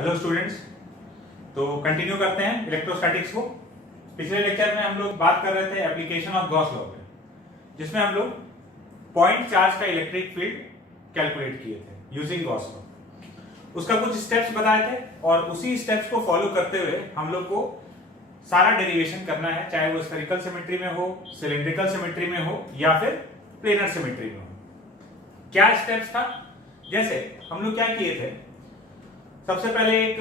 Hello students. तो continue करते हैं इलेक्ट्रोस्टैटिक्स को। पिछले लेक्चर में हम लोग बात कर रहे थे एप्लीकेशन ऑफ गॉस लॉ पे, जिसमें हम लोग पॉइंट चार्ज का इलेक्ट्रिक फील्ड कैलकुलेट किए थे यूजिंग गॉस लॉ। उसका कुछ स्टेप्स बताए थे और उसी स्टेप्स को फॉलो करते हुए हम लोग को सारा डेरिवेशन करना है, चाहे वो स्फेरिकल सिमेट्री में हो, सिलिंड्रिकल सिमेट्री में हो या फिर प्लेनर सिमेट्री में हो। क्या स्टेप्स था? जैसे हम लोग क्या किए थे, सबसे पहले एक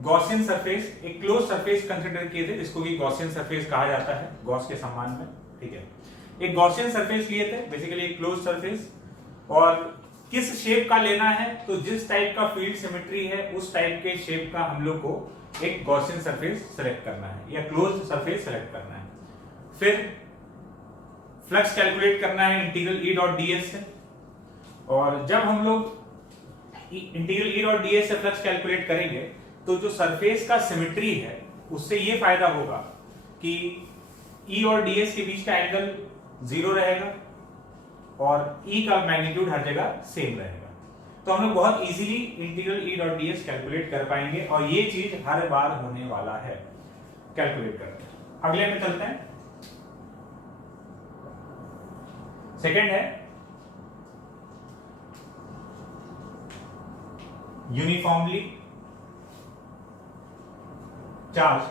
गॉसियन सरफेस, एक क्लोज सरफेस कंसीडर किए थे, जिसको कि गॉसियन सरफेस कहा जाता है गॉस के सम्मान में। ठीक है, एक गॉसियन सरफेस लिए थे, बेसिकली एक क्लोज सरफेस। और किस शेप का लेना है, तो जिस टाइप का फील्ड सिमेट्री है उस टाइप के शेप का हम लोग को एक गॉसियन सरफेस सेलेक्ट करना है या क्लोज सरफेस सेलेक्ट करना है। फिर फ्लक्स कैलकुलेट करना है इंटीग्रल ई डॉट डीएस से। और जब हम लोग इंटीग्रल ई डॉट डीएस से फ्लक्स कैलकुलेट करेंगे तो जो सरफेस का सिमेट्री है उससे ये फायदा होगा कि ई और डीएस के बीच का एंगल 0 रहेगा और ई का मैग्नीट्यूड हर जगह सेम रहेगा। तो हम लोग बहुत easily integral E dot DS calculate कर पाएंगे और ये चीज हर बार होने वाला है कैलकुलेट करते हैं। अगले में चलते हैं। सेकेंड है uniformly charged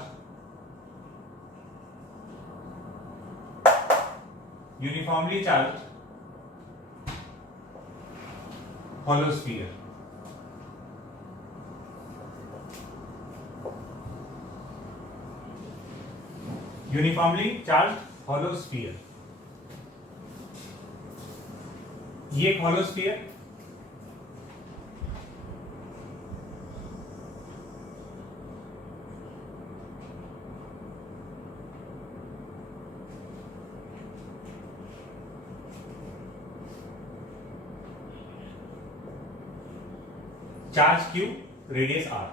hollow sphere। Uniformly charged hollow sphere, ये एक hollow sphere charge Q, radius R।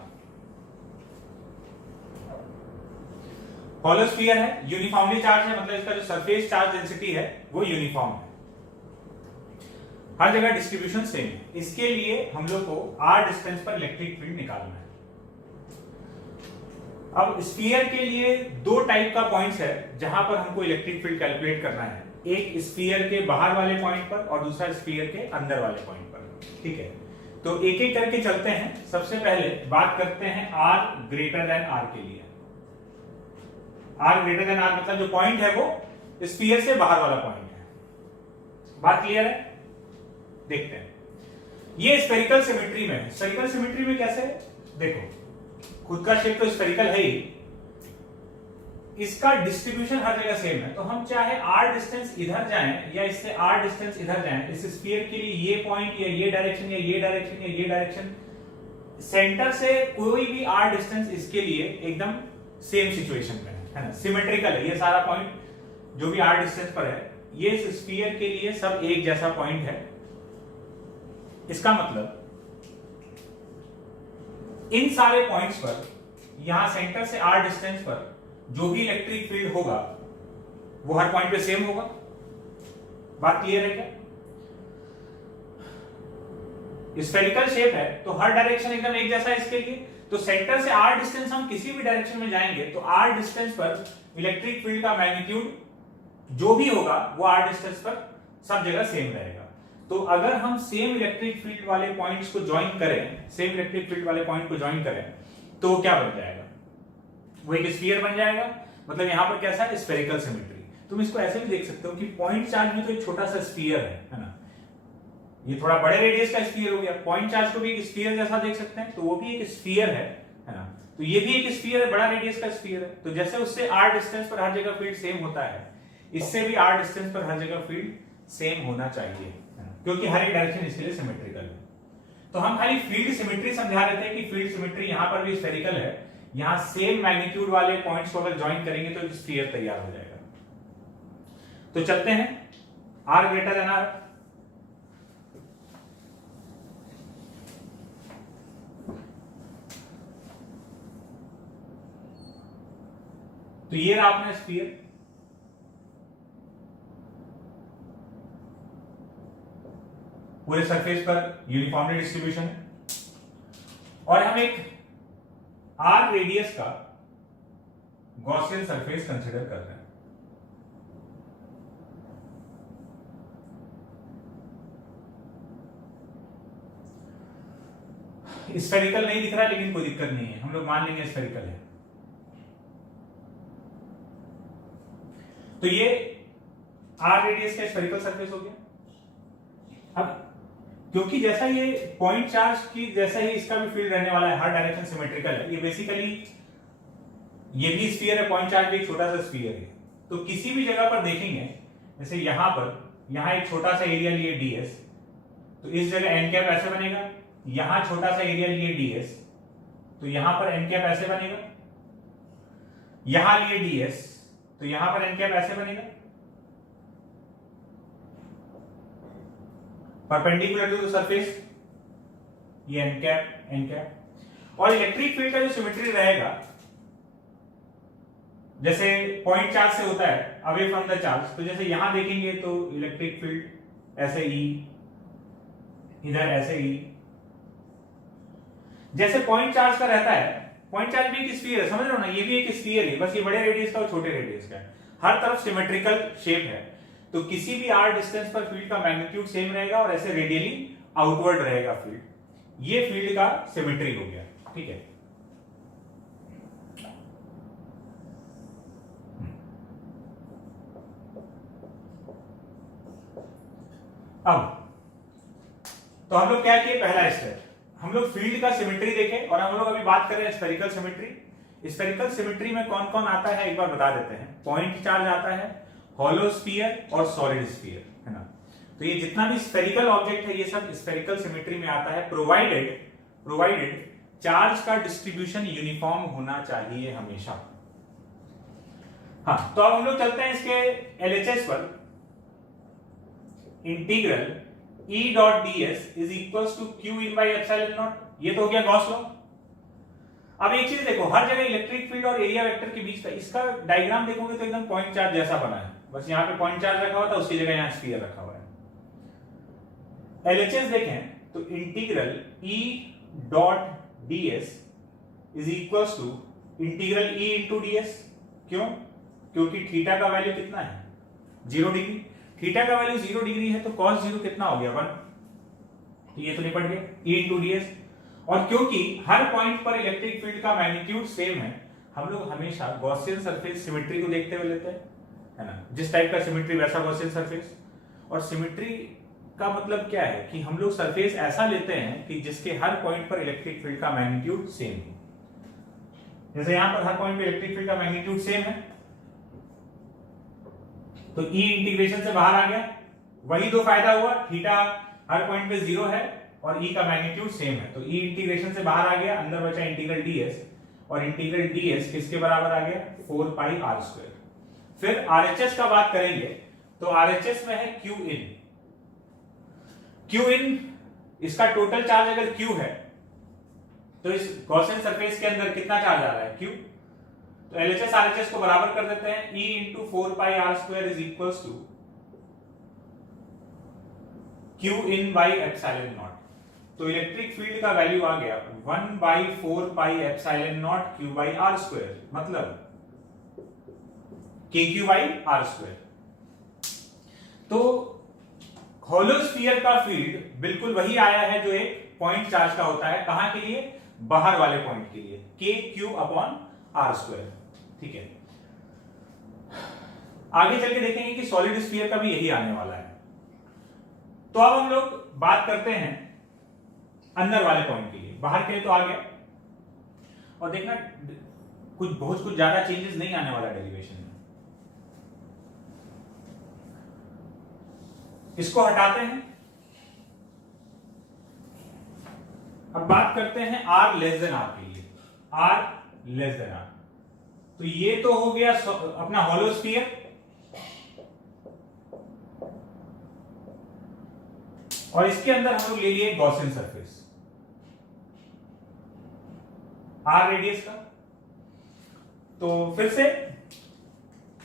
Hollow sphere है, यूनिफॉर्मली चार्ज है, मतलब इसका जो सरफेस चार्ज डेंसिटी है वो यूनिफॉर्म है, हर जगह डिस्ट्रीब्यूशन सेम है। इसके लिए हम लोग को R डिस्टेंस पर इलेक्ट्रिक फील्ड निकालना है। अब स्फीयर के लिए दो टाइप का पॉइंट्स है जहां पर हमको इलेक्ट्रिक फील्ड कैलकुलेट करना है, एक स्फीयर के बाहर वाले पॉइंट पर और दूसरा स्फीयर के अंदर वाले पॉइंट पर। ठीक है, तो एक एक करके चलते हैं। सबसे पहले बात करते हैं R ग्रेटर देन R के लिए। R ग्रेटर देन R मतलब जो पॉइंट है वो स्फीयर से बाहर वाला पॉइंट है। बात क्लियर है? देखते हैं। ये स्फेरिकल सिमेट्री में है। स्फेरिकल सिमेट्री में कैसे? देखो, खुद का शेप तो स्फेरिकल है ही, इसका डिस्ट्रीब्यूशन हर जगह सेम है। तो हम चाहे R डिस्टेंस इधर जाएं या इससे R डिस्टेंस इधर जाएं, इस स्फीयर के लिए ये पॉइंट या ये डायरेक्शन या ये डायरेक्शन या ये डायरेक्शन, सेंटर से कोई भी R डिस्टेंस इसके लिए एकदम सेम सिचुएशन में है ना, सिमेट्रिकल है। ये सारा पॉइंट जो भी R डिस्टेंस पर है, ये इस स्फीयर के लिए सब एक जैसा पॉइंट है। इसका मतलब इन सारे पॉइंट्स पर, यहां सेंटर से R डिस्टेंस पर जो भी इलेक्ट्रिक फील्ड होगा वो हर पॉइंट पे सेम होगा। बात क्लियर है क्या? स्फेरिकल शेप है तो हर डायरेक्शन एकदम एक जैसा है इसके लिए। तो सेंटर से R डिस्टेंस हम किसी भी डायरेक्शन में जाएंगे तो R डिस्टेंस पर इलेक्ट्रिक फील्ड का मैग्नीट्यूड जो भी होगा वो R डिस्टेंस पर सब जगह सेम रहेगा। तो अगर हम सेम इलेक्ट्रिक फील्ड वाले पॉइंट्स को ज्वाइन करें, सेम इलेक्ट्रिक फील्ड वाले पॉइंट को ज्वाइन करें तो क्या बन जाएगा? वो एक स्फीयर बन जाएगा। मतलब यहां पर कैसा है? Spherical symmetry. तुम इसको ऐसे भी देख सकते हो कि पॉइंट चार्ज में तो एक छोटा सा स्फीयर है ना, ये थोड़ा बड़े रेडियस का स्फीयर हो गया। पॉइंट चार्ज को भी एक स्फीयर जैसा देख सकते हैं, तो वो भी एक स्फीयर है ना। तो ये भी एक स्फीयर है, बड़ा रेडियस का स्फीयर है। तो जैसे उससे R डिस्टेंस पर हर जगह फील्ड सेम होता है, इससे भी R डिस्टेंस पर हर जगह फील्ड सेम होना चाहिए, क्योंकि हर एक डायरेक्शन इसके लिए सिमेट्रिकल है। तो हम खाली फील्ड सिमेट्री समझा रहे थे कि फील्ड सिमेट्री यहां पर भी स्फेरिकल है, यहां सेम मैग्नीट्यूड वाले पॉइंट्स को अगर ज्वाइन करेंगे तो एक स्फीयर तैयार हो जाएगा। तो चलते हैं R ग्रेटर देन R। तो ये रहा अपना स्फीयर। पूरे सरफेस पर यूनिफॉर्मली डिस्ट्रीब्यूशन है और हम एक आर रेडियस का गॉसियन सरफेस कंसिडर कर रहे हैं। स्फेरिकल नहीं दिख रहा लेकिन कोई दिक्कत नहीं है, हम लोग मान लेंगे स्फेरिकल है। तो ये आर रेडियस का स्फेरिकल सरफेस हो गया। अब क्योंकि जैसा ये पॉइंट चार्ज की जैसा ही इसका भी फील्ड रहने वाला है, हर डायरेक्शन सिमेट्रिकल है, ये बेसिकली ये भी स्फीयर है, पॉइंट चार्ज भी एक छोटा सा स्फीयर है। तो किसी भी जगह पर देखेंगे, जैसे यहां पर, यहां एक छोटा सा एरिया लिए ds, तो इस जगह एन कैप ऐसे बनेगा, यहां छोटा सा एरिया लिए ds, तो यहां पर एन कैप ऐसे बनेगा, यहां लिए ds, तो यहां पर एन कैप ऐसे बनेगा, परपेंडिकुलर टू द सरफेस, ये एन कैप। और इलेक्ट्रिक फील्ड का जो सिमेट्री रहेगा, जैसे पॉइंट चार्ज से होता है अवे फ्रॉम द चार्ज, तो जैसे यहां देखेंगे तो इलेक्ट्रिक फील्ड ऐसे ई, इधर ऐसे ई, जैसे पॉइंट चार्ज का रहता है। पॉइंट चार्ज भी एक स्फीयर है, समझ रहे हो ना, ये भी एक स्फीयर है, बस ये बड़े रेडियस का और छोटे रेडियस का है, हर तरफ सिमेट्रिकल शेप है। तो किसी भी आर डिस्टेंस पर फील्ड का मैग्नीट्यूड सेम रहेगा और ऐसे रेडियली आउटवर्ड रहेगा फील्ड। ये फील्ड का सिमेट्री हो गया, ठीक है। अब तो हम लोग क्या किए, पहला स्टेप हम लोग फील्ड का सिमेट्री देखे, और हम लोग अभी बात करें स्फेरिकल सिमेट्री। स्फेरिकल सिमेट्री में कौन कौन आता है एक बार बता देते हैं। पॉइंट चार्ज आता है, हॉलो स्फीयर और सॉलिड स्फीयर, है ना। तो ये जितना भी स्फेरिकल ऑब्जेक्ट है ये सब स्फेरिकल सिमेट्री में आता है, प्रोवाइडेड चार्ज का डिस्ट्रीब्यूशन यूनिफॉर्म होना चाहिए हमेशा। हाँ, तो अब हम लोग चलते हैं इसके एलएचएस पर। Integral E dot ds is equal to q in by epsilon not, ये तो हो गया गॉस लॉ। अब एक चीज देखो, हर जगह इलेक्ट्रिक फील्ड और एरिया वेक्टर के बीच का इसका डायग्राम देखोगे तो एकदम पॉइंट चार्ज जैसा बना है, बस यहाँ पे पॉइंट चार्ज रखा हुआ था, उसकी जगह यहाँ स्फीयर रखा हुआ है। एलएचएस देखें तो integral E dot ds is equal to integral E into ds। क्यों? क्योंकि थीटा का वैल्यू कितना है, 0 डिग्री। थीटा का वैल्यू 0 डिग्री है तो cos 0 कितना हो गया, 1। तो ये तो निपट गया, E इंटू ds। और क्योंकि हर पॉइंट पर इलेक्ट्रिक फील्ड का मैग्नीट्यूड सेम है, हम लोग हमेशा गॉसियन सरफेस सिमेट्री को देखते हुए लेते हैं, है ना। जिस टाइप का सिमेट्री वैसा गॉसियन सरफेस। और सिमेट्री का मतलब क्या है कि हम लोग सरफेस ऐसा लेते हैं कि जिसके हर पॉइंट पर इलेक्ट्रिक फील्ड का मैग्नीट्यूड सेम हो। जैसे यहां पर हर पॉइंट पर इलेक्ट्रिक फील्ड का मैग्नीट्यूड सेम है, तो E इंटीग्रेशन से बाहर आ गया, वही दो फायदा हुआ, थीटा हर पॉइंट पे 0 है और E का मैग्नीट्यूड सेम है, तो E इंटीग्रेशन से बाहर आ गया, अंदर बचा इंटीग्रल ds, और इंटीग्रल ds किसके बराबर आ गया, 4 पाई r स्क्वायर। फिर RHS का बात करेंगे तो RHS में है q in। q in इसका टोटल चार्ज अगर q है तो इस गॉसियन सरफेस के अंदर कितना चार्ज आ रहा है, q। तो LHS RHS को बराबर कर देते हैं, E into 4 pi r square is equal to q in by epsilon not. तो इलेक्ट्रिक फील्ड का वैल्यू आ गया 1 by 4 pi epsilon not q by r square, मतलब kq बाई r स्क्वायर। तो होलो स्फीयर का फील्ड बिल्कुल वही आया है जो एक पॉइंट चार्ज का होता है, कहां के लिए, बाहर वाले पॉइंट के लिए, kq अपॉन r स्क्वायर, ठीक है। आगे चल के देखेंगे कि सॉलिड स्फीयर का भी यही आने वाला है। तो अब हम लोग बात करते हैं अंदर वाले पॉइंट के लिए, बाहर के लिए तो आ गया। और देखना कुछ ज्यादा चेंजेस नहीं आने वाला डेरिवेशन में। इसको हटाते हैं, अब बात करते हैं r लेस देन r के लिए, r लेस देन r। तो ये तो हो गया अपना होलो स्फीयर, और इसके अंदर हम लोग ले लिए गॉसियन सरफेस r रेडियस का। तो फिर से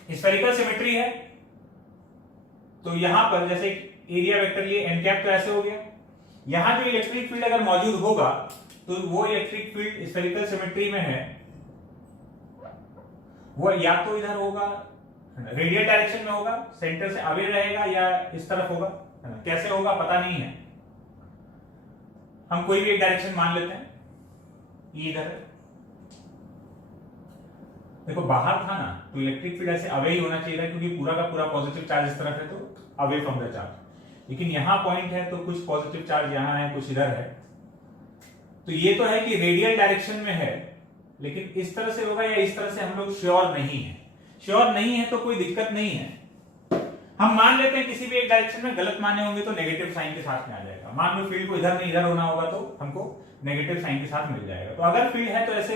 स्फेरिकल सिमेट्री है, तो यहां पर जैसे एरिया वेक्टर लिए n कैप, तो ऐसे हो गया। यहां जो इलेक्ट्रिक फील्ड अगर मौजूद होगा तो वो इलेक्ट्रिक फील्ड स्फेरिकल सिमेट्री में है, वो या तो इधर होगा रेडियल डायरेक्शन में होगा, सेंटर से अवे रहेगा, या इस तरफ होगा, है ना। कैसे होगा पता नहीं है, हम कोई भी एक डायरेक्शन मान लेते हैं, ये इधर है। देखो बाहर था ना, तो इलेक्ट्रिक फील्ड ऐसे अवे ही होना चाहिए था, क्योंकि पूरा का पूरा पॉजिटिव चार्ज इस तरफ है, तो अवे फ्रॉम द चार्ज। लेकिन यहां पॉइंट है तो कुछ पॉजिटिव चार्ज यहां है, कुछ इधर है। तो ये तो है कि रेडियल डायरेक्शन में है, लेकिन इस तरह से होगा या इस तरह से हम लोग श्योर नहीं है। श्योर नहीं है तो कोई दिक्कत नहीं है, हम मान लेते हैं किसी भी एक डायरेक्शन में गलत माने होंगे तो नेगेटिव साइन के साथ में आ जाएगा। मान लो फील्ड को इधर नहीं इधर होना होगा तो हमको नेगेटिव साइन के साथ मिल जाएगा। तो अगर फील्ड है तो ऐसे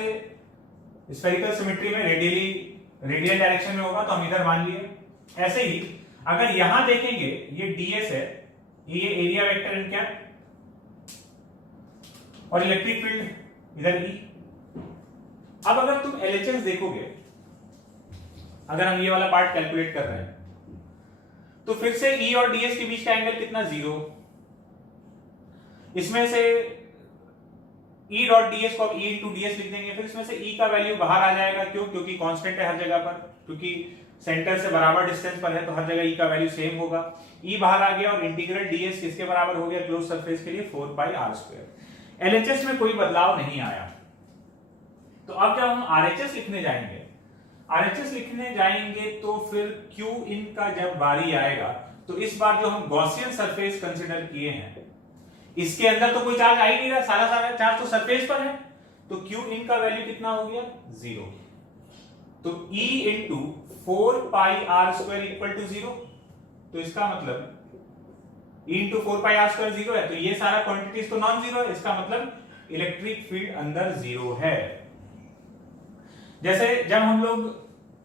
स्फेरिकल सिमेट्री में रेडियल डायरेक्शन में होगा तो हम इधर मान लिए। ऐसे ही अगर यहां देखेंगे ये ds है, ये एरिया वेक्टर एंड क्या, और इलेक्ट्रिक फील्ड इधर E। अब अगर तुम LHS देखोगे, अगर हम ये वाला पार्ट कैलकुलेट कर रहे हैं तो फिर से E और ds के बीच का एंगल कितना, 0। इसमें से E डॉट ds को अब E इंटू ds लिख देंगे, फिर इसमें से E का वैल्यू बाहर आ जाएगा। क्यों? क्योंकि कांस्टेंट है हर जगह पर, क्योंकि सेंटर से बराबर डिस्टेंस पर है तो हर जगह E का वैल्यू सेम होगा। E बाहर आ गया और इंटीग्रल ds किसके बराबर हो गया, क्लोज सरफेस के लिए 4 पाई r²। LHS में कोई बदलाव नहीं आया। तो अब जब हम RHS लिखने जाएंगे, तो फिर Q इन का जब बारी आएगा तो इस बार जो हम गॉसियन सरफेस कंसीडर किए हैं, इसके अंदर तो कोई चार्ज आ ही नहीं रहा, सारा चार्ज तो सरफेस पर है। तो Q इन का वैल्यू कितना हो गया, 0। तो E into 4 pi r² equal to 0। तो इसका मतलब E इंटू 4 पाई r² 0 है, तो ये सारा क्वांटिटीज तो नॉन जीरो है। इसका मतलब इलेक्ट्रिक फील्ड अंदर 0 है। जैसे जब हम लोग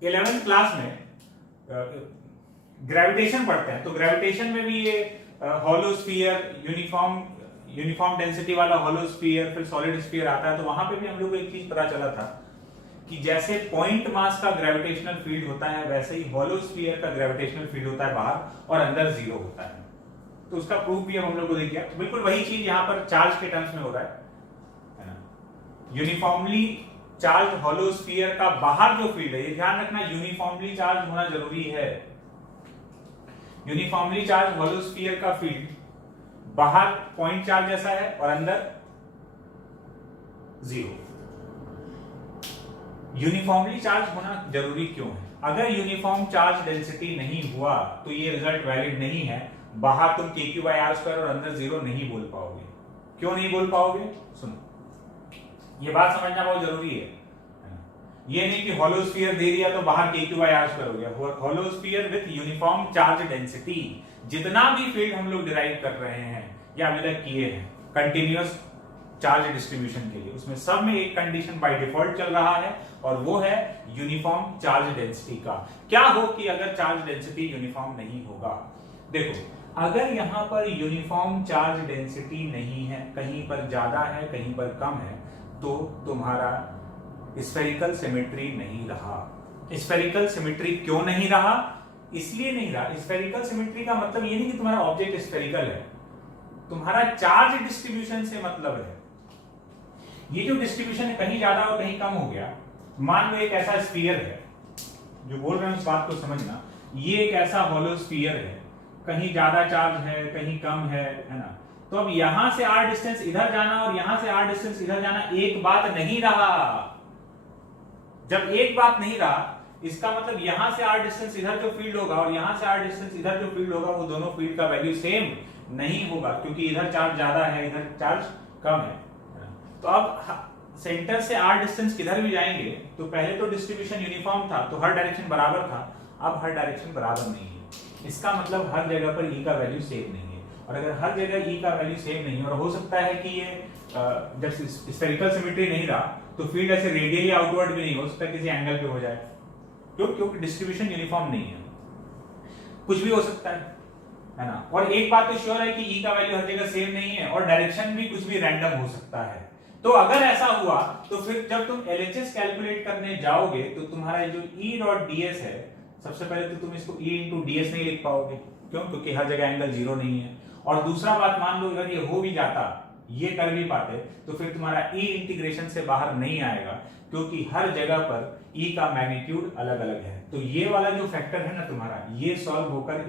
11th क्लास में ग्रेविटेशन पढ़ते हैं तो ग्रेविटेशन में भी ये हॉलो स्फीयर, यूनिफॉर्म डेंसिटी वाला हॉलो स्फीयर, फिर सॉलिड स्फीयर आता है। तो वहां पे भी हम लोग को एक चीज पता चला था कि जैसे पॉइंट मास का ग्रेविटेशनल फील्ड होता है, वैसे ही हॉलो स्फीयर का ग्रेविटेशनल फील्ड होता है बाहर, और अंदर 0 होता है। तो उसका प्रूफ भी हम लोग को देखिए, बिल्कुल वही चीज यहाँ पर चार्ज के टर्म्स में हो रहा है ना। यूनिफॉर्मली चार्ज हॉलो स्फीयर का बाहर जो फील्ड है, ये ध्यान रखना, यूनिफॉर्मली चार्ज होना जरूरी है। यूनिफॉर्मली चार्ज हॉलो स्फीयर का फील्ड बाहर पॉइंट चार्ज जैसा है और अंदर 0। यूनिफॉर्मली चार्ज होना जरूरी क्यों है? अगर यूनिफॉर्म चार्ज डेंसिटी नहीं हुआ तो ये रिजल्ट वैलिड नहीं है। बाहर तुम KQ/r² और अंदर 0 नहीं बोल पाओगे। क्यों नहीं बोल पाओगे? सुनो, ये बात समझना बहुत जरूरी है। ये नहीं कि हॉलो स्फीयर दे दिया तो बाहर KQ/r² हो गया। Hollow sphere with uniform charge density, जितना भी फील्ड हम लोग डिराइव कर रहे हैं या अभी तक किए हैं कंटिन्यूअस चार्ज डिस्ट्रीब्यूशन के लिए, उसमें सब में एक कंडीशन बाय डिफॉल्ट चल रहा है, और वो है यूनिफॉर्म चार्ज डेंसिटी का। क्या हो कि अगर चार्ज डेंसिटी यूनिफॉर्म नहीं होगा, देखो अगर यहां पर यूनिफॉर्म चार्ज डेंसिटी नहीं है, कहीं पर ज्यादा है कहीं पर कम है, तो तुम्हारा स्फेरिकल सिमेट्री नहीं रहा। स्फेरिकल सिमेट्री क्यों नहीं रहा? इसलिए नहीं रहा, स्फेरिकल सिमेट्री का मतलब ये नहीं कि तुम्हारा ऑब्जेक्ट स्फेरिकल है, तुम्हारा चार्ज डिस्ट्रीब्यूशन से मतलब है। ये जो डिस्ट्रीब्यूशन है कहीं ज्यादा और कहीं कम हो गया। मान लो एक ऐसा स्फीयर है, जो बोल रहे हैं उस बात को समझना, ये एक ऐसा हॉलो स्फीयर है, कहीं ज्यादा चार्ज है कहीं कम है ना। तो अब यहां से r डिस्टेंस इधर जाना और यहां से r डिस्टेंस इधर जाना एक बात नहीं रहा। जब एक बात नहीं रहा, इसका मतलब यहां से r डिस्टेंस इधर जो फील्ड होगा और यहां से r डिस्टेंस इधर जो फील्ड होगा, वो दोनों फील्ड का वैल्यू सेम नहीं होगा, क्योंकि इधर चार्ज ज्यादा है इधर चार्ज कम है। तो अब सेंटर से r डिस्टेंस किधर भी जाएंगे तो पहले तो डिस्ट्रीब्यूशन यूनिफॉर्म था, तो हर डायरेक्शन बराबर था। अब हर डायरेक्शन बराबर नहीं है, इसका मतलब हर जगह पर E का वैल्यू सेम नहीं है। और अगर हर जगह E का वैल्यू सेम नहीं है, और हो सकता है कि ये जब स्फेरिकल सिमेट्री नहीं रहा तो फील्ड ऐसे रेडियली आउटवर्ड भी नहीं हो सकता, किसी एंगल पे हो जाए। क्योंकि डिस्ट्रीब्यूशन यूनिफॉर्म नहीं है, कुछ भी हो सकता है ना। और एक बात तो श्योर है कि E का वैल्यू हर जगह सेम नहीं है, और डायरेक्शन भी कुछ भी रैंडम हो सकता है। तो अगर ऐसा हुआ तो फिर जब तुम LHS कैलकुलेट करने जाओगे तो तुम्हारा जो E डॉट ds है, सबसे पहले तो तुम इसको E इंटू ds नहीं लिख पाओगे। क्यों? क्योंकि हर जगह एंगल 0 नहीं है। और दूसरा बात, मान लो अगर ये हो भी जाता ये कर भी पाते तो फिर तुम्हारा ई इंटीग्रेशन से बाहर नहीं आएगा, क्योंकि हर जगह पर ई का मैग्नीट्यूड अलग अलग है। तो ये वाला जो फैक्टर है ना तुम्हारा, ये सॉल्व होकर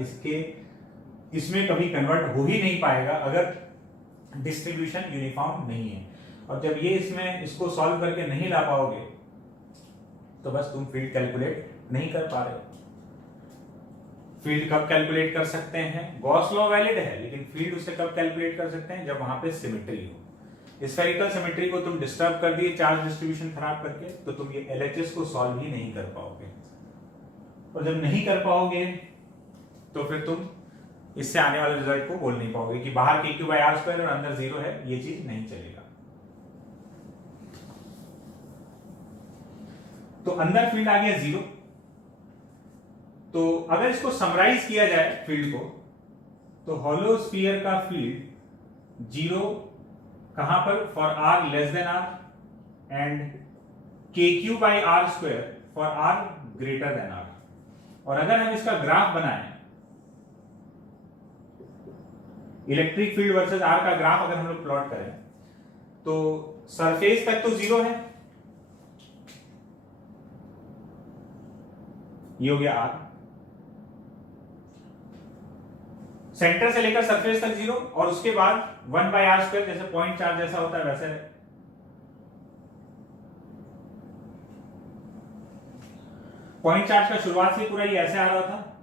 इसमें कभी कन्वर्ट हो ही नहीं पाएगा अगर डिस्ट्रीब्यूशन यूनिफॉर्म नहीं है। और जब ये इसको सॉल्व करके नहीं ला पाओगे तो बस तुम फील्ड कैलकुलेट नहीं कर पा रहे हो। फील्ड कब कैलकुलेट कर सकते हैं? गॉस लॉ वैलिड है, लेकिन फील्ड उससे कब कैलकुलेट कर सकते हैं? जब वहां पे सिमेट्री हो। स्फेरिकल सिमेट्री को तुम डिस्टर्ब कर दिए चार्ज डिस्ट्रीब्यूशन खराब करके, तो तुम ये एलएचएस को सॉल्व ही नहीं कर पाओगे। और जब नहीं कर पाओगे तो फिर तुम इससे आने वाले रिजल्ट को बोल नहीं पाओगे कि बाहर KQ/R² और अंदर 0 है, ये चीज नहीं चलेगा। तो अंदर फील्ड आ गया 0। तो अगर इसको समराइज किया जाए फील्ड को, तो हॉलो स्फीयर का फील्ड 0 कहां पर? For r less than r and KQ/R² for r greater than r। और अगर हम इसका ग्राफ बनाएं, इलेक्ट्रिक फील्ड वर्सेस r का ग्राफ अगर हम लोग प्लॉट करें, तो सरफेस तक तो 0 है, ये हो गया r, सेंटर से लेकर सरफेस तक 0, और उसके बाद 1/r², जैसे पॉइंट चार्ज जैसा होता है वैसे है। पॉइंट चार्ज का शुरुआत से पूरा ये ऐसे आ रहा था,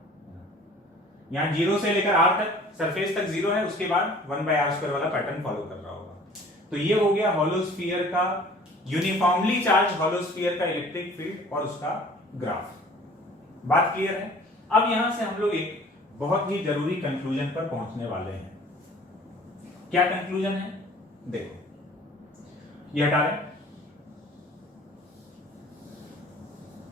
यहां 0 से लेकर r तक, सरफेस तक 0 है, उसके बाद 1/r² वाला पैटर्न फॉलो कर रहा होगा। तो ये हो गया हॉलो स्फीयर का यूनिफॉर्मली चार्ज हॉलो स्फीयर का इलेक्ट्रिक फील्ड और उसका ग्राफ। बात क्लियर है? अब यहां से हम लोग एक बहुत ही जरूरी कंक्लूजन पर पहुंचने वाले हैं। क्या कंक्लूजन है? देखो, ये हटा रहे,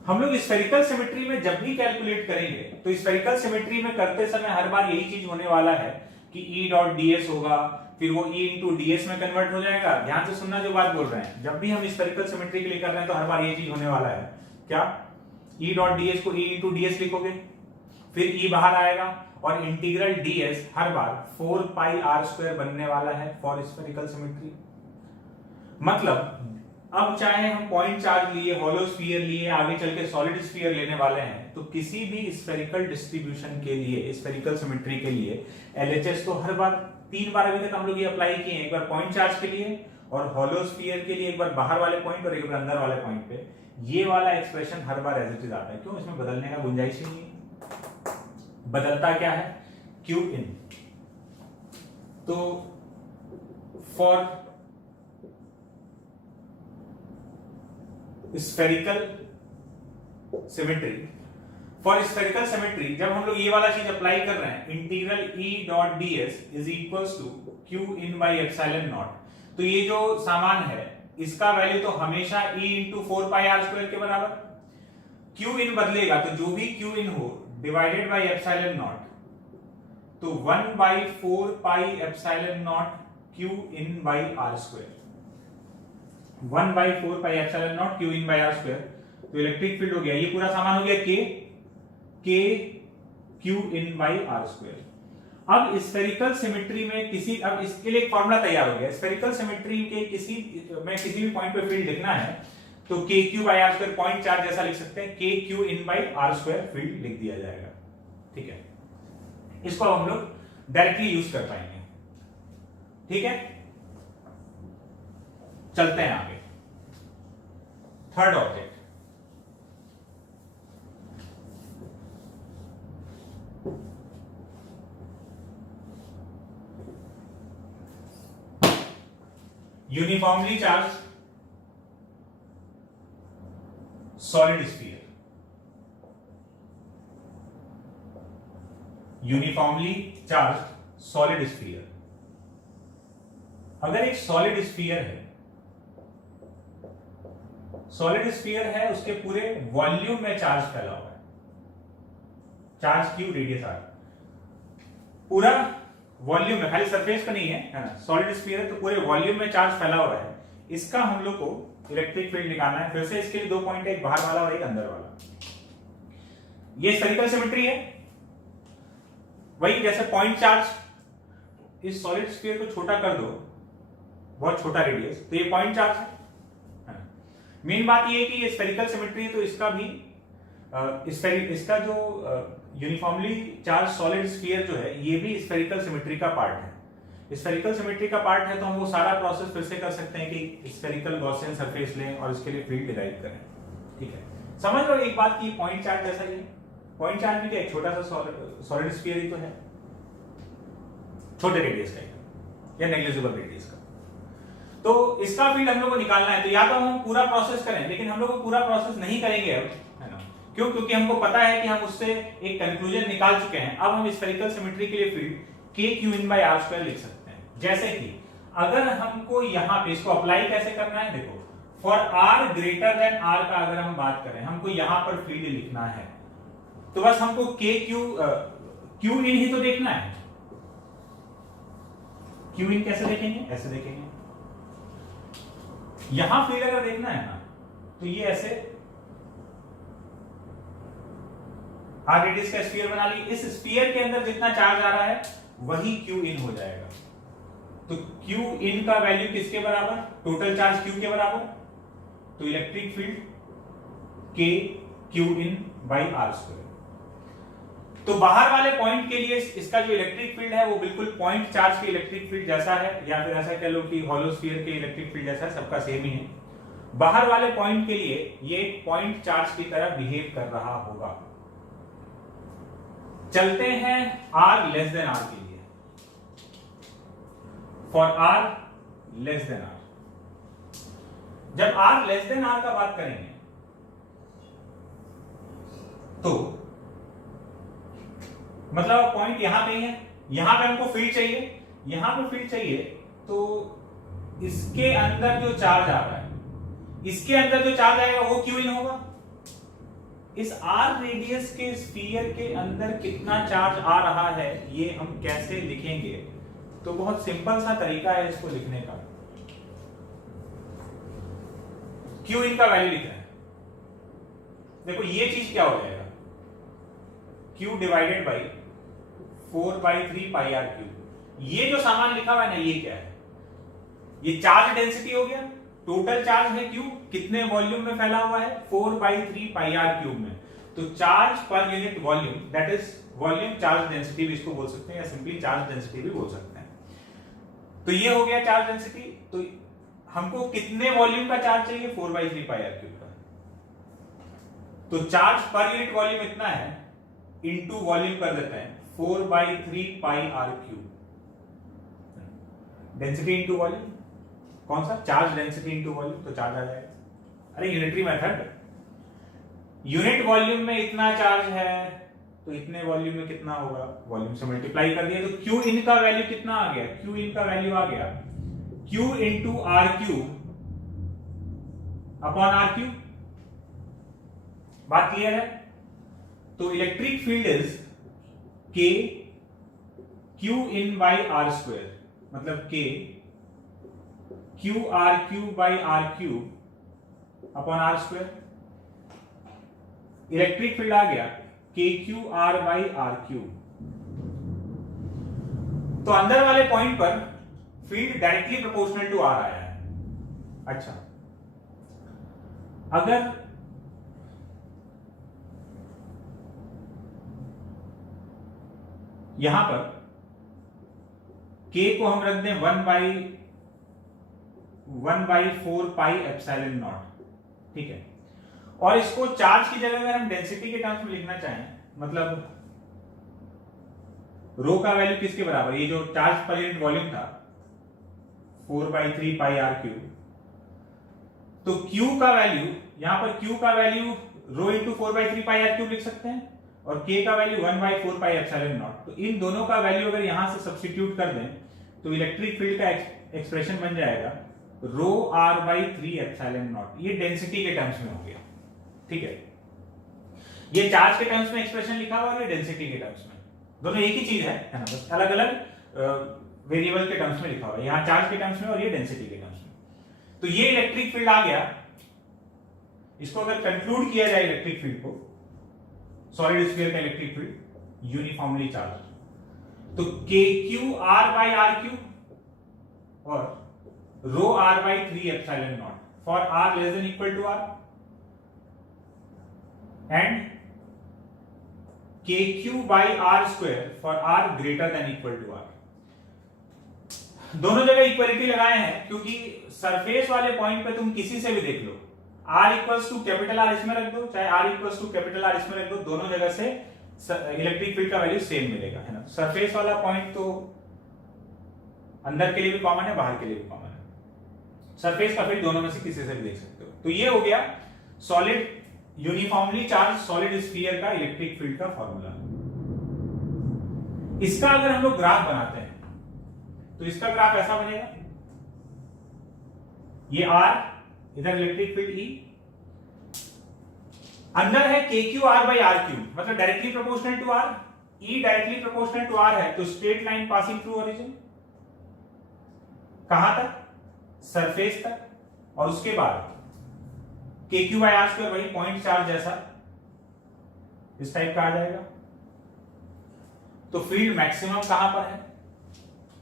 हम लोग स्फेरिकल सिमेट्री में जब भी कैलकुलेट करेंगे तो स्फेरिकल सिमेट्री में करते समय हर बार यही चीज होने वाला है कि E.ds होगा, फिर वो E/ds में कन्वर्ट हो जाएगा। ध्यान से सुनना जो बात बोल रहे हैं, जब भी हम स्फेरिकल सिमेट्री के लिए कर रहे हैं तो हर बार ये चीज होने वाला है। क्या? E.ds को E/ds लिखोगे, फिर E बाहर आएगा, और इंटीग्रल ds हर बार 4πr² बनने वाला है फॉर स्फेरिकल सिमेट्री। मतलब अब चाहे हम पॉइंट चार्ज लिए, हॉलो स्फीयर लिए, आगे चल के सॉलिड स्फीयर लेने वाले हैं, तो किसी भी स्फेरिकल डिस्ट्रीब्यूशन के लिए, स्फेरिकल सिमेट्री के लिए एलएचएस तो हर बार 3 बार अभी तक हम लोग ये अप्लाई किए हैं। एक बार पॉइंट चार्ज के लिए, और हॉलो स्फीयर के लिए एक बार बाहर वाले पॉइंट और एक बार अंदर वाले पॉइंट पे। ये वाला एक्सप्रेशन हर बार एज इट इज आता है। क्यों? इसमें बदलने का गुंजाइश ही नहीं है। बदलता क्या है? Q in। तो फॉर स्फेरिकल सिमेट्री जब हम लोग ये वाला चीज अप्लाई कर रहे हैं, integral E.ds is equals to Q in by epsilon naught, तो ये जो सामान है इसका वैल्यू तो हमेशा E into 4πr² के बराबर। Q in बदलेगा तो जो भी Q in हो डिवाइडेड बाई epsilon naught, तो 1/4 epsilon naught Q in by r²। 1/4 epsilon naught Q in by r²। तो इलेक्ट्रिक फील्ड हो गया, ये पूरा सामान हो गया K Q in by r²। अब स्फेरिकल सिमेट्री में अब इसके लिए एक फॉर्मूला तैयार हो गया। स्फेरिकल सिमेट्री के किसी भी पॉइंट पे फील्ड लिखना है तो KQ/r², पॉइंट चार्ज जैसा लिख सकते हैं, KQ in by r² field लिख दिया जाएगा। ठीक है, इसको हम लोग डायरेक्टली यूज कर पाएंगे। ठीक है, चलते हैं आगे। Third object, uniformly charge solid sphere. Uniformly charge solid sphere. अगर एक सॉलिड स्फीयर है, उसके पूरे वॉल्यूम में चार्ज फैला हुआ है, चार्ज Q रेडियस R, पूरा वॉल्यूम में, खाली सरफेस का नहीं है ना, सॉलिड स्फीयर है तो पूरे वॉल्यूम में चार्ज फैला हुआ है। इसका हम लोग को इलेक्ट्रिक फील्ड निकालना है। फिर से इसके लिए 2 पॉइंट है, एक बाहर वाला और एक अंदर वाला। ये स्फेरिकल सिमेट्री है, वही जैसे पॉइंट चार्ज, इस सॉलिड स्फीयर को छोटा कर दो बहुत छोटा रेडियस, तो ये पॉइंट चार्ज है ना। मेन बात ये है कि ये स्फेरिकल सिमेट्री है, तो इसका भी इसका जो यूनिफॉर्मली चार्ज सॉलिड स्फीयर जो है ये भी स्फेरिकल सिमेट्री का पार्ट है। स्फेरिकल सिमेट्री का पार्ट है तो हम वो सारा प्रोसेस फिर से कर सकते हैं कि स्फेरिकल गॉसियन सरफेस लें और इसके लिए फील्ड डिराइव करें। ठीक है, समझ लो एक बात की पॉइंट चार्ज जैसा ही है। पॉइंट चार्ज भी क्या एक छोटा सा सॉलिड स्फीयर ही तो है, छोटे रेडियस का या नेग्लिजिबल रेडियस का। तो इसका फील्ड हम लोग को निकालना है, तो या तो हम पूरा प्रोसेस करें, लेकिन हम लोग को पूरा प्रोसेस नहीं करेंगे अब, है ना। क्यों? क्योंकि हमको पता है कि हम उससे एक कंक्लूजन निकाल चुके हैं। अब हम स्फेरिकल सिमेट्री के लिए फील्ड KQin/r² लिख सकते हैं। जैसे कि अगर हमको यहां पे इसको अप्लाई कैसे करना है, देखो for r greater than r का अगर हम बात करें, हमको यहां पर फील्ड लिखना है, तो बस हमको Qin ही तो देखना है। Qin कैसे देखेंगे? ऐसे देखेंगे। यहां फील्ड अगर देखना है ना, तो ये ऐसे r रेडियस का स्फीयर बना ली। इस स्फीयर के अंदर जितना चार्ज आ रहा है वही Qin हो जाएगा। तो Qin का वैल्यू किसके बराबर? टोटल चार्ज Q के बराबर। तो इलेक्ट्रिक फील्ड KQin/r²। तो बाहर वाले पॉइंट के लिए इसका जो इलेक्ट्रिक फील्ड है वो बिल्कुल पॉइंट चार्ज के इलेक्ट्रिक फील्ड जैसा है, या फिर ऐसा कह लो कि हॉलो स्फीयर के इलेक्ट्रिक फील्ड जैसा है, सबका सेम ही है। बाहर वाले पॉइंट के लिए ये पॉइंट चार्ज की तरह बिहेव कर रहा होगा। चलते हैं r लेस देन r के लिए। For r less than r, जब r लेस देन r का बात करेंगे तो मतलब पॉइंट यहां पे ही है, यहां पे हमको फील्ड चाहिए, यहां पे फील्ड चाहिए, तो इसके अंदर जो चार्ज आ रहा है, इसके अंदर जो चार्ज आएगा वो Qin होगा। इस r रेडियस के स्फीयर के अंदर कितना चार्ज आ रहा है ये हम कैसे लिखेंगे? तो बहुत सिंपल सा तरीका है इसको लिखने का। Qin का वैल्यू लिख रहे हैं, देखो ये चीज क्या हो जाएगा, Q डिवाइडेड बाई 4/3πr³। ये जो सामान लिखा हुआ है ना, ये क्या है? ये चार्ज डेंसिटी हो गया। टोटल चार्ज है Q, कितने वॉल्यूम में फैला हुआ है? 4/3πr³ में। तो charge per unit volume, that is volume charge density भी इसको बोल सकते हैं, या सिंपली चार्ज डेंसिटी भी बोल सकते हैं। तो ये हो गया चार्ज डेंसिटी। तो हमको कितने वॉल्यूम का चार्ज चाहिए? 4/3πr³ का। तो चार्ज पर यूनिट वॉल्यूम इतना है, इंटू वॉल्यूम कर देते हैं 4/3πr³। डेंसिटी इंटू वॉल्यूम, कौन सा? चार्ज डेंसिटी इंटू वॉल्यूम, तो चार्ज आ जाएगा। अरे यूनिटरी मेथड, यूनिट वॉल्यूम में इतना चार्ज है तो इतने वॉल्यूम में कितना होगा, वॉल्यूम से मल्टीप्लाई कर दिया, तो Qin का वैल्यू कितना आ गया? Qin का वैल्यू आ गया Q into r³ upon r³। बात क्लियर है? तो इलेक्ट्रिक फील्ड इज KQin/r², मतलब K QR³ upon r²। Electric field आ गया KQR/r³। तो अंदर वाले पॉइंट पर field directly proportional to r आया है। अच्छा, अगर यहां पर K को हम रख दें 1/4πε0, ठीक है। और इसको चार्ज की जगह अगर हम डेंसिटी के टर्म्स में लिखना चाहें, मतलब रो का वैल्यू किसके बराबर? ये जो चार्ज पर यूनिट वॉल्यूम था 4/3πr³, तो Q का वैल्यू, यहां पर Q का वैल्यू रो इंटू 4/3πr³ लिख सकते हैं, और K का वैल्यू 1/4πε0। तो इन दोनों का वैल्यू अगर यहां से सब्स्टिट्यूट कर दें तो इलेक्ट्रिक फील्ड का एक्सप्रेशन बन जाएगा ρr/3ε0। ये डेंसिटी के टर्म्स में हो गया, ठीक है। ये चार्ज के टर्म्स में एक्सप्रेशन लिखा हुआ है, डेंसिटी के टर्म्स में, दोनों एक ही चीज है ना, बस अलग अलग वेरिएबल के टर्म्स में लिखा हुआ है, यहां चार्ज के टर्म्स में और ये डेंसिटी के टर्म्स में। तो ये इलेक्ट्रिक फील्ड आ गया। इसको अगर कंक्लूड किया जाए इलेक्ट्रिक फील्ड को, सॉलिड स्फीयर का इलेक्ट्रिक फील्ड यूनिफॉर्मली चार्ज, तो KQR/r³ और रो r by 3 epsilon naught for r less than equal to r and kq by r square for r greater than equal to r। दोनों जगह equality लगाए हैं क्योंकि surface वाले point पे तुम किसी से भी देख लो, r equals to capital R इसमें रख दो, चाहे r equals to capital R इसमें रख दो, दोनों जगह से इलेक्ट्रिक फील्ड का वैल्यू सेम मिलेगा, है ना। सरफेस वाला पॉइंट तो अंदर के लिए भी कॉमन है, बाहर के लिए भी कॉमन है। सरफेस का फील्ड दोनों में से किसी से भी देख सकते हो। तो ये हो गया solid uniformly charge solid sphere का इलेक्ट्रिक फील्ड का फॉर्मूला। इसका अगर हम लोग ग्राफ बनाते हैं तो इसका ग्राफ ऐसा बनेगा, ये R, इधर इलेक्ट्रिक फील्ड E, अंदर है KQR by RQ, मतलब directly proportional to R, E directly proportional to R है, तो straight line passing through origin कहां तक, सरफेस तक, और उसके बाद KQ by R स्क्वायर वही पॉइंट चार्ज जैसा इस टाइप का आ जाएगा। तो फील्ड मैक्सिमम कहां पर है,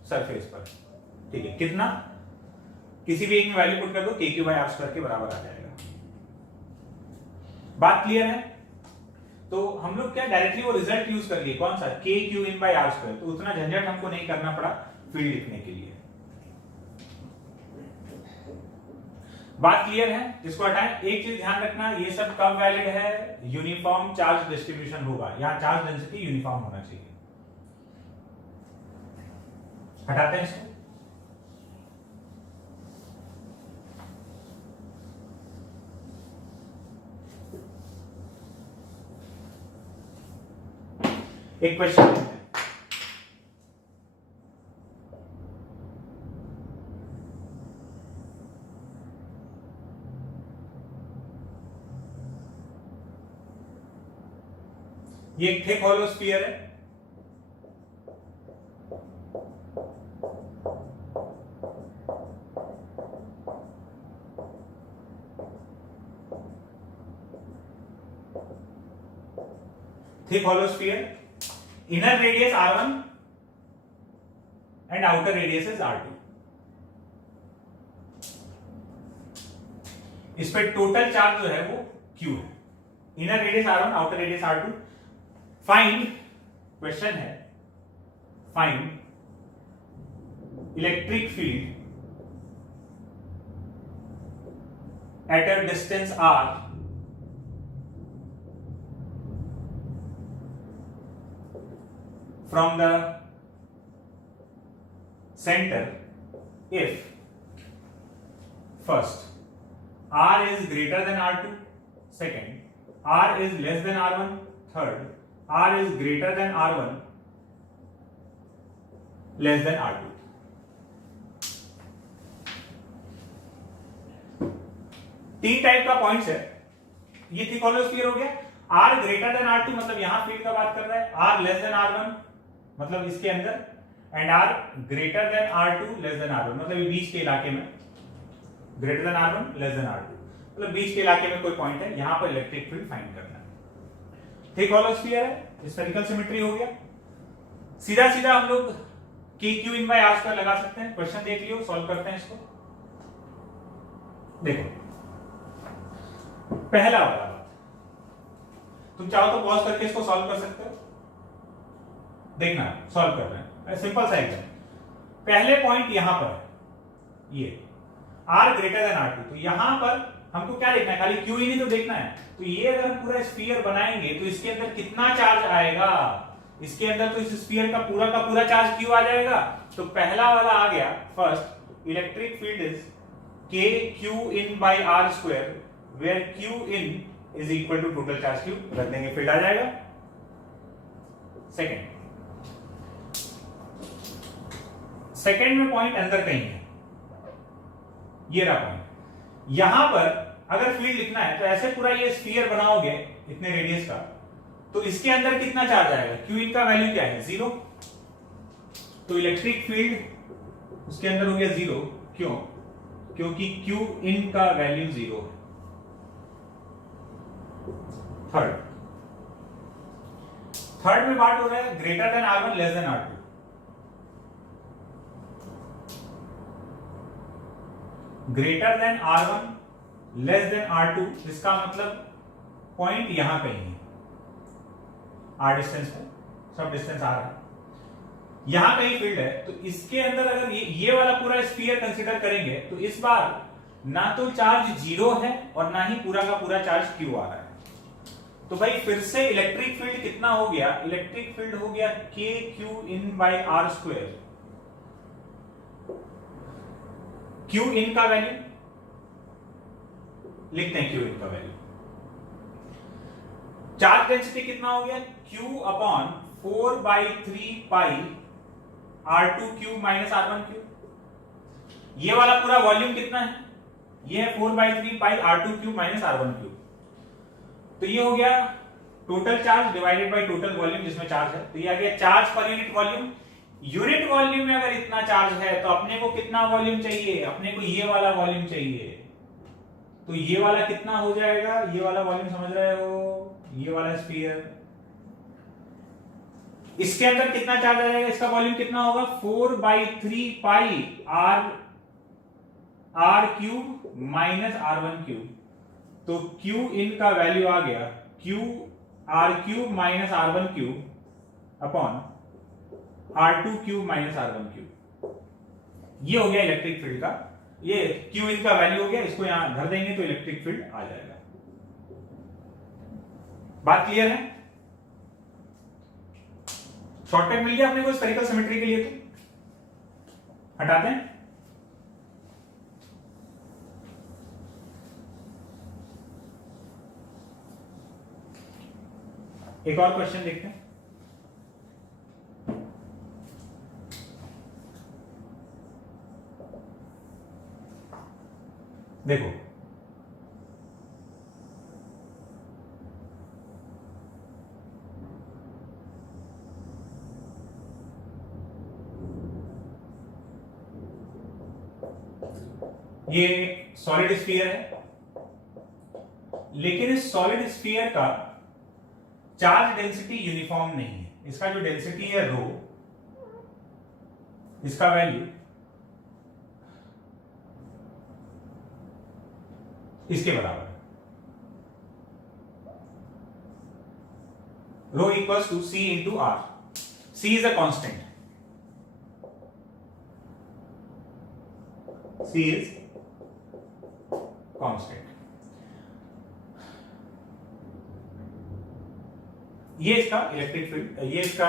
सरफेस पर, ठीक है। कितना, किसी भी एक में वैल्यू पुट कर दो, KQ by R स्क्वायर के बराबर आ जाएगा। बात क्लियर है। तो हम लोग क्या डायरेक्टली वो रिजल्ट यूज कर लिए, कौन सा, KQ in by R square, तो उतना झंझट हमको नहीं करना पड़ा फील्ड लिखने के लिए। बात क्लियर है, इसको हटाएं। एक चीज ध्यान रखना, ये सब कब वैलिड है, यूनिफॉर्म चार्ज डिस्ट्रीब्यूशन होगा, यहां चार्ज डेंसिटी यूनिफॉर्म होना चाहिए। हटाते हैं इसको। एक क्वेश्चन है, ये एक थिक हॉलो स्फीयर है, thick hollow sphere, inner radius R1 and outer radius is R2। इस पे टोटल चार्ज जो है वो Q है, inner radius R1, outer radius R2। Find, question है, find electric field at a distance R from the center if first R is greater than R2, second R is less than R1, third R is greater than R1 less than R2। T type का points है, ये thick hollow sphere हो गया। R greater than R2 मतलब यहां field का बात कर रहा है, R लेस देन R1 मतलब इसके अंदर, and R greater than R2 less than R1 मतलब ये बीच के इलाके में, greater than R1 less than R2 मतलब बीच के इलाके में कोई पॉइंट है, यहां पर इलेक्ट्रिक फील्ड फाइंड करना है। थिक हॉलो स्फीयर है, स्फेरिकल सिमेट्री हो गया। सीधा सीधा हम लोग KQ in by R square लगा सकते हैं। क्वेश्चन देख लियो, सॉल्व करते हैं इसको। देखो पहला वाला बात, तुम चाहो तो पॉज करके इसको सॉल्व कर सकते हो, देखना सॉल्व कर रहे हैं, सिंपल सा एग्जाम। पहले पॉइंट यहां पर है, ये R ग्रेटर देन R2, तो यहां पर हमको क्या देखना है, खाली Q ही नहीं तो देखना है। तो ये अगर हम पूरा स्फीयर बनाएंगे तो इसके अंदर कितना चार्ज आएगा, इसके अंदर तो इस स्फीयर का पूरा चार्ज Q आ जाएगा। तो पहला वाला आ गया, first electric field is KQ in by R square where Q in is equal to total charge Q, रख देंगे, फील्ड आ जाएगा। सेकेंड में पॉइंट अंदर कहीं है, ये रहा पॉइंट। यहां पर अगर फील्ड लिखना है तो ऐसे पूरा ये स्फीयर बनाओगे इतने रेडियस का, तो इसके अंदर कितना चार्ज आएगा, Q in का वैल्यू क्या है, 0। तो इलेक्ट्रिक फील्ड उसके अंदर हो गया 0, क्यों, क्योंकि Q in का वैल्यू 0 है। थर्ड में बात हो रहा है greater than R1 less than R2। Greater than R1 less than R2, इसका मतलब पॉइंट यहां कहीं है, R डिस्टेंस पे सब डिस्टेंस आ रहा है, यहां कहीं फील्ड है। तो इसके अंदर अगर ये वाला पूरा स्फीयर कंसीडर करेंगे तो इस बार ना तो चार्ज जीरो है और ना ही पूरा का पूरा चार्ज क्यू आ रहा है। तो भाई फिर से इलेक्ट्रिक फील्ड कितना हो गया, इलेक्ट्रिक फील्ड हो गया k q in by r square. q in का वैल्यू लिखते हैं, q in का वैल्यू, चार्ज डेंसिटी कितना हो गया, q अपॉन 4/3 पाई r2 Q minus r1 Q. ये वाला पूरा वॉल्यूम कितना है, ये है 4/3 पाई r2 Q minus r1 Q. तो ये हो गया total charge divided by total volume जिसमें चार्ज है। तो ये आ गया charge per unit volume. Unit volume में अगर इतना चार्ज है तो अपने को कितना वॉल्यूम चाहिए, अपने को ये वाला वॉल्यूम चाहिए। तो ये वाला कितना हो जाएगा, ये वाला वॉल्यूम समझ रहे हो, ये वाला स्फीयर, इसके अंदर कितना चार्ज आ जाएगा, इसका वॉल्यूम कितना होगा 4/3 पाई r cube minus r1 cube. तो q इन का वैल्यू आ गया q r cube minus r1 cube upon r2 cube minus r1 cube. ये हो गया इलेक्ट्रिक फील्ड का, ये q इन का वैल्यू हो गया। इसको यहां धर देंगे तो इलेक्ट्रिक फील्ड आ जाएगा। बात क्लियर है? शॉर्टकट मिल गया अपने को स्फेरिकल सिमेट्री के लिए। तो हटाते हैं। एक और क्वेश्चन देखते हैं। देखो, ये सॉलिड स्फीयर है, लेकिन इस सॉलिड स्फीयर का चार्ज डेंसिटी यूनिफॉर्म नहीं है। इसका जो डेंसिटी है रो, इसका वैल्यू इसके बराबर है। Rho equals to C into R. C is a constant, C is constant. ये इसका इलेक्ट्रिक फील्ड, ये इसका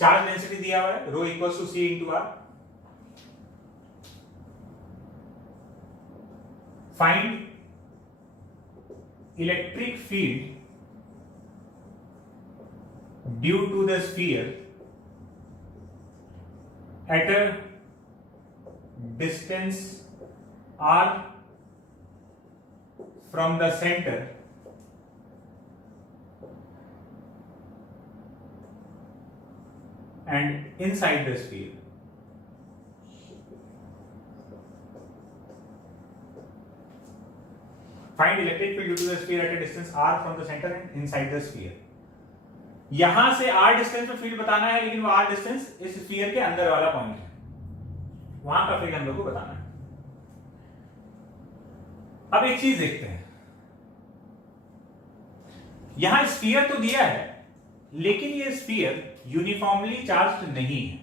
चार्ज डेंसिटी दिया हुआ है, rho equals to C into R. Find electric field due to the sphere at a distance r from the center and inside the sphere. Find electric field due to the sphere at a distance r from the center and inside the sphere. यहां से r distance में field बताना है, लेकिन वो r distance इस sphere के अंदर वाला पॉइंट है, वहां का फील्ड हम लोग को बताना है। अब एक चीज देखते हैं, यहां स्फीयर तो दिया है, लेकिन ये स्फीयर यूनिफॉर्मली चार्ज नहीं है।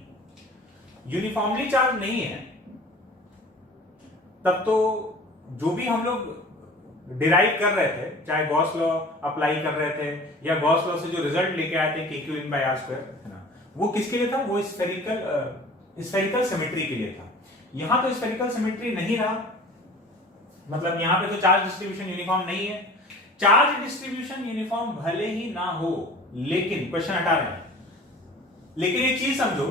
यूनिफॉर्मली चार्ज नहीं है तब तो जो भी हम लोग डिराइव कर रहे थे, चाहे गॉस लॉ अप्लाई कर रहे थे या गॉस लॉ से जो रिजल्ट लेके आए थे K Q in by R square, है ना, वो किसके लिए था, वो स्फेरिकल सिमेट्री के लिए था। यहां तो स्फेरिकल सिमेट्री नहीं रहा, मतलब यहां पे तो चार्ज डिस्ट्रीब्यूशन यूनिफॉर्म नहीं है। चार्ज डिस्ट्रीब्यूशन यूनिफॉर्म भले ही ना हो, लेकिन क्वेश्चन हटा रहे हैं, लेकिन एक चीज समझो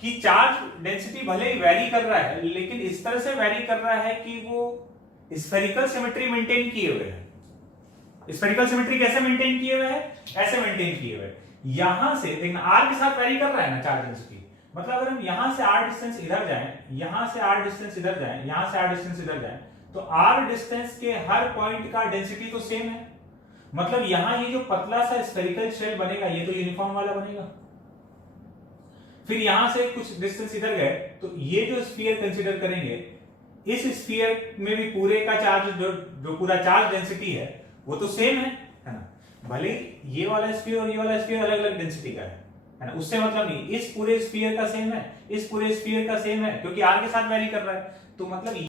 कि चार्ज डेंसिटी भले ही वेरी कर रहा है, लेकिन इस तरह से वेरी कर रहा है कि वो स्फेरिकल सिमेट्री मेंटेन किए हुए है। स्फेरिकल सिमेट्री कैसे मेंटेन किए हुए है, ऐसे मेंटेन किए हुए। यहां से देखना आर के साथ वेरी कर रहा है ना चार्ज डेंसिटी, मतलब अगर हम यहां से आर डिस्टेंस इधर जाएं, यहां से आर डिस्टेंस इधर जाएं, यहां से आर डिस्टेंस इधर जाएं, तो आर डिस्टेंस के हर पॉइंट का डेंसिटी तो सेम है। मतलब यहां ये जो पतला सा स्फेरिकल शेल बनेगा, ये तो यूनिफॉर्म वाला बनेगा। फिर यहां से कुछ डिस्टेंस इधर गए तो ये जो स्फीयर कंसीडर करेंगे, इस स्फीयर में भी पूरे का चार्ज जो पूरा चार्ज डेंसिटी है वो तो सेम है ना, भले ये वाला स्फीयर और ये वाला स्फीयर अलग अलग डेंसिटी का है ना, उससे मतलब नहीं, इस पूरे स्फीयर का सेम है, इस पूरे स्फीयर का सेम है, क्योंकि आर के साथ वैरी कर रहा है, तो मतलब